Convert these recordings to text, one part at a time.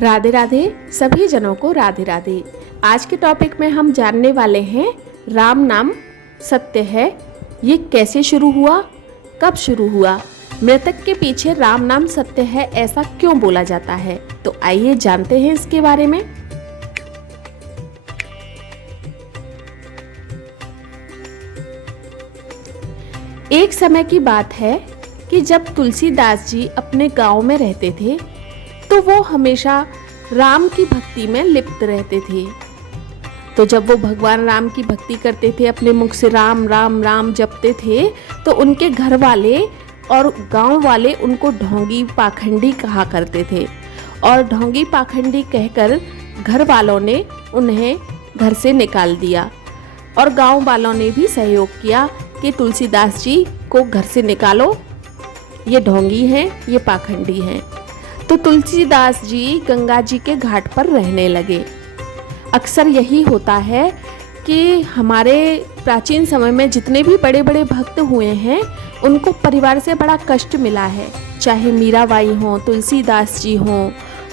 राधे राधे। सभी जनों को राधे राधे। आज के टॉपिक में हम जानने वाले हैं राम नाम सत्य है। ये कैसे शुरू हुआ, कब शुरू हुआ, मृतक के पीछे राम नाम सत्य है ऐसा क्यों बोला जाता है। तो आइए जानते हैं इसके बारे में। एक समय की बात है कि जब तुलसीदास जी अपने गांव में रहते थे तो वो हमेशा राम की भक्ति में लिप्त रहते थे। तो जब वो भगवान राम की भक्ति करते थे, अपने मुख से राम राम राम जपते थे, तो उनके घर वाले और गांव वाले उनको ढोंगी पाखंडी कहा करते थे। और ढोंगी पाखंडी कहकर घर वालों ने उन्हें घर से निकाल दिया और गांव वालों ने भी सहयोग किया कि तुलसीदास जी को घर से निकालो, ये ढोंगी हैं, ये पाखंडी हैं। तो तुलसीदास जी गंगा जी के घाट पर रहने लगे। अक्सर यही होता है कि हमारे प्राचीन समय में जितने भी बड़े बड़े भक्त हुए हैं उनको परिवार से बड़ा कष्ट मिला है। चाहे मीराबाई हों, तुलसीदास जी हों,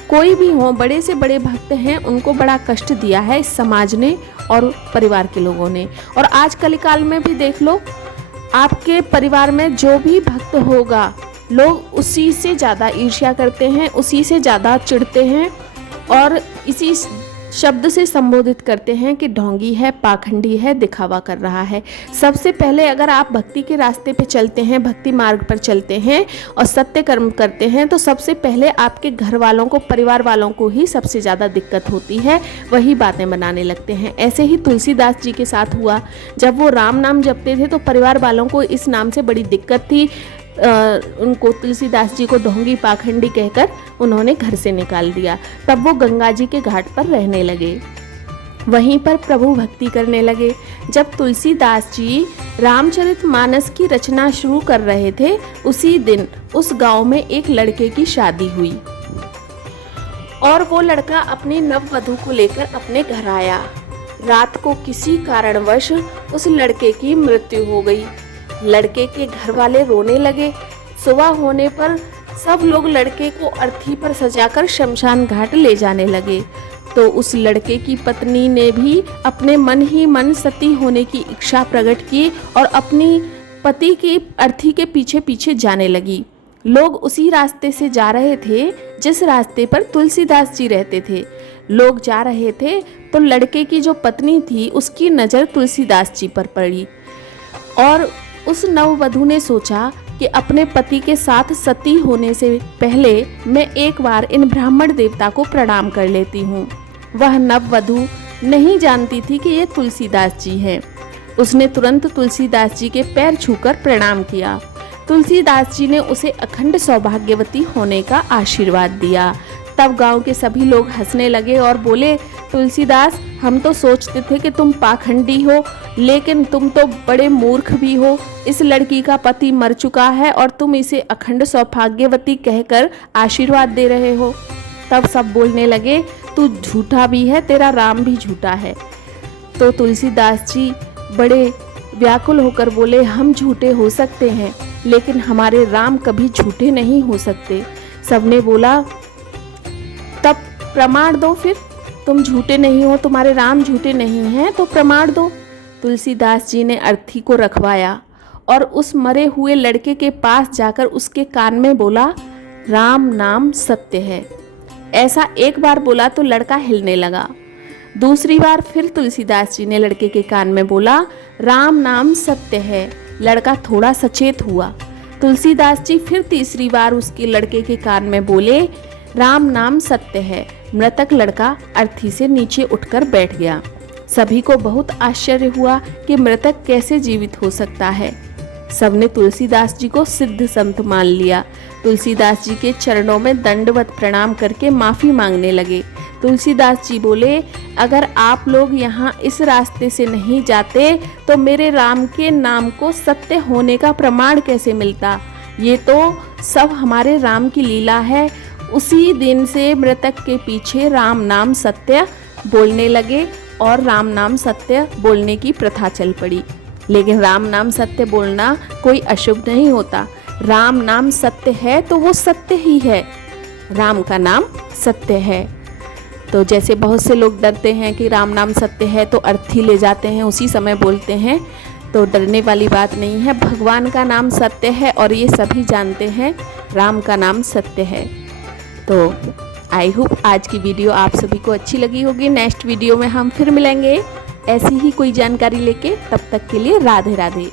कोई भी हो, बड़े से बड़े भक्त हैं, उनको बड़ा कष्ट दिया है इस समाज ने और परिवार के लोगों ने। और आज कलिकाल में भी देख लो, आपके परिवार में जो भी भक्त होगा, लोग उसी से ज़्यादा ईर्ष्या करते हैं, उसी से ज़्यादा चिढ़ते हैं और इसी शब्द से संबोधित करते हैं कि ढोंगी है, पाखंडी है, दिखावा कर रहा है। सबसे पहले अगर आप भक्ति के रास्ते पे चलते हैं, भक्ति मार्ग पर चलते हैं और सत्य कर्म करते हैं, तो सबसे पहले आपके घर वालों को, परिवार वालों को ही सबसे ज़्यादा दिक्कत होती है, वही बातें बनाने लगते हैं। ऐसे ही तुलसीदास जी के साथ हुआ। जब वो राम नाम जपते थे तो परिवार वालों को इस नाम से बड़ी दिक्कत थी। उनको, तुलसीदास जी को ढोंगी पाखंडी कहकर उन्होंने घर से निकाल दिया। तब वो गंगा जी के घाट पर रहने लगे, वहीं पर प्रभु भक्ति करने लगे। जब तुलसीदास जी रामचरितमानस की रचना शुरू कर रहे थे, उसी दिन उस गांव में एक लड़के की शादी हुई और वो लड़का अपनी नववधू को लेकर अपने घर आया। रात को किसी कारणवश उस लड़के की मृत्यु हो गई। लड़के के घर वाले रोने लगे। सुबह होने पर सब लोग लड़के को अर्थी पर सजाकर शमशान घाट ले जाने लगे। तो उस लड़के की पत्नी ने भी अपने मन ही मन सती होने की इच्छा प्रकट की और अपनी पति की अर्थी के पीछे पीछे जाने लगी। लोग उसी रास्ते से जा रहे थे जिस रास्ते पर तुलसीदास जी रहते थे। लोग जा रहे थे तो लड़के की जो पत्नी थी उसकी नज़र तुलसीदास जी पर पड़ी और उस नववधू ने सोचा कि अपने पति के साथ सती होने से पहले मैं एक बार इन ब्राह्मण देवता को प्रणाम कर लेती हूँ। वह नववधू नहीं जानती थी कि ये तुलसीदास जी हैं। उसने तुरंत तुलसीदास जी के पैर छूकर प्रणाम किया। तुलसीदास जी ने उसे अखंड सौभाग्यवती होने का आशीर्वाद दिया। तब गांव के सभी लोग हंसने लगे और बोले, तुलसीदास, हम तो सोचते थे कि तुम पाखंडी हो, लेकिन तुम तो बड़े मूर्ख भी हो। इस लड़की का पति मर चुका है और तुम इसे अखंड सौभाग्यवती कहकर आशीर्वाद दे रहे हो। तब सब बोलने लगे, तू झूठा भी है, तेरा राम भी झूठा है। तो तुलसीदास जी बड़े व्याकुल होकर बोले, हम झूठे हो सकते हैं लेकिन हमारे राम कभी झूठे नहीं हो सकते। सबने बोला, तब प्रमाण दो, फिर तुम झूठे नहीं हो, तुम्हारे राम झूठे नहीं हैं तो प्रमाण दो। तुलसीदास जी ने अर्थी को रखवाया और उस मरे हुए लड़के के पास जाकर उसके कान में बोला, राम नाम सत्य है। ऐसा एक बार बोला तो लड़का हिलने लगा। दूसरी बार फिर तुलसीदास जी ने लड़के के कान में बोला, राम नाम सत्य है। लड़का थोड़ा सचेत हुआ। तुलसीदास जी फिर तीसरी बार उसके लड़के के कान में बोले, राम नाम सत्य है। मृतक लड़का अर्थी से नीचे उठकर बैठ गया। सभी को बहुत आश्चर्य हुआ कि मृतक कैसे जीवित हो सकता है। सबने तुलसीदास जी को सिद्ध संत मान लिया। तुलसीदास जी के चरणों में दंडवत प्रणाम करके माफ़ी मांगने लगे। तुलसीदास जी बोले, अगर आप लोग यहाँ इस रास्ते से नहीं जाते तो मेरे राम के नाम को सत्य होने का प्रमाण कैसे मिलता। ये तो सब हमारे राम की लीला है। उसी दिन से मृतक के पीछे राम नाम सत्य बोलने लगे और राम नाम सत्य बोलने की प्रथा चल पड़ी। लेकिन राम नाम सत्य बोलना कोई अशुभ नहीं होता। राम नाम सत्य है तो वो सत्य ही है। राम का नाम सत्य है। तो जैसे बहुत से लोग डरते हैं कि राम नाम सत्य है तो अर्थी ले जाते हैं, उसी समय बोलते हैं, तो डरने वाली बात नहीं है। भगवान का नाम सत्य है और ये सभी जानते हैं राम का नाम सत्य है। तो आई होप आज की वीडियो आप सभी को अच्छी लगी होगी। नेक्स्ट वीडियो में हम फिर मिलेंगे ऐसी ही कोई जानकारी लेके। तब तक के लिए राधे राधे।